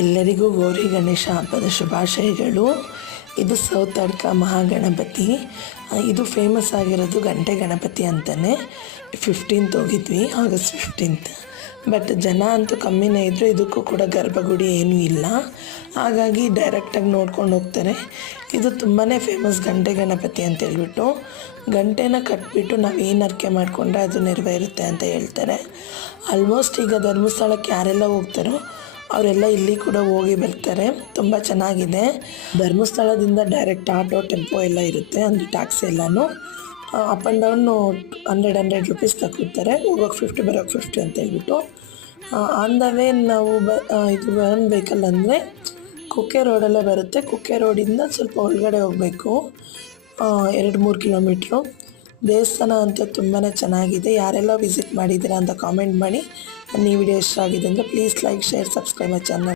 ಎಲ್ಲರಿಗೂ ಗೌರಿ ಗಣೇಶ ಹಬ್ಬದ ಶುಭಾಶಯಗಳು. ಇದು ಸೌತಡ್ಕ ಮಹಾಗಣಪತಿ. ಇದು ಫೇಮಸ್ ಆಗಿರೋದು ಗಂಟೆ ಗಣಪತಿ ಅಂತಲೇ. 15th ಹೋಗಿದ್ವಿ, ಆಗಸ್ಟ್ 15th. ಬಟ್ ಜನ ಅಂತೂ ಕಮ್ಮಿನೇ ಇದ್ದರು. ಇದಕ್ಕೂ ಕೂಡ ಗರ್ಭಗುಡಿ ಏನೂ ಇಲ್ಲ, ಹಾಗಾಗಿ ಡೈರೆಕ್ಟಾಗಿ ನೋಡ್ಕೊಂಡು ಹೋಗ್ತಾರೆ. ಇದು ತುಂಬಾ ಫೇಮಸ್ ಗಂಟೆ ಗಣಪತಿ ಅಂತ ಹೇಳ್ಬಿಟ್ಟು. ಗಂಟೆನ ಕಟ್ಬಿಟ್ಟು ನಾವು ಏನು ಅರ್ಕೆ ಮಾಡಿಕೊಂಡ್ರೆ ಅದು ನೆರವೇರುತ್ತೆ ಅಂತ ಹೇಳ್ತಾರೆ. ಆಲ್ಮೋಸ್ಟ್ ಈಗ ಧರ್ಮಸ್ಥಳಕ್ಕೆ ಯಾರೆಲ್ಲ ಹೋಗ್ತಾರೋ ಅವರೆಲ್ಲ ಇಲ್ಲಿ ಕೂಡ ಹೋಗಿ ಬರ್ತಾರೆ. ತುಂಬ ಚೆನ್ನಾಗಿದೆ. ಧರ್ಮಸ್ಥಳದಿಂದ ಡೈರೆಕ್ಟ್ ಆಟೋ, ಟೆಂಪೋ ಎಲ್ಲ ಇರುತ್ತೆ, ಅಂದರೆ ಟ್ಯಾಕ್ಸಿ ಎಲ್ಲನೂ. ಅಪ್ ಆ್ಯಂಡ್ ಡೌನು 100 ರೂಪೀಸ್ ತಗೊಳ್ತಾರೆ. ಹೋಗೋಕೆ 50, ಬರೋಕ್ಕೆ 50 ಅಂತ ಹೇಳ್ಬಿಟ್ಟು. ಆನ್ ದ ವೇ ನಾವು ಇದು ಒಂದು ವೆಹಿಕಲ್ ಅಂದರೆ ಕುಕ್ಕೆ ರೋಡಲ್ಲೇ ಬರುತ್ತೆ. ಕುಕ್ಕೆ ರೋಡಿಂದ ಸ್ವಲ್ಪ ಒಳಗಡೆ ಹೋಗಬೇಕು, 2-3 ಕಿಲೋಮೀಟ್ರು. ದೇವಸ್ಥಾನ ಅಂತ ತುಂಬಾ ಚೆನ್ನಾಗಿದೆ. ಯಾರೆಲ್ಲ ವಿಸಿಟ್ ಮಾಡಿದ್ದೀರಾ ಅಂತ ಕಾಮೆಂಟ್ ಮಾಡಿ. ಈ ವಿಡಿಯೋ ಇಷ್ಟ ಆಗಿದೆ ಅಂದರೆ please like, share, subscribe my channel.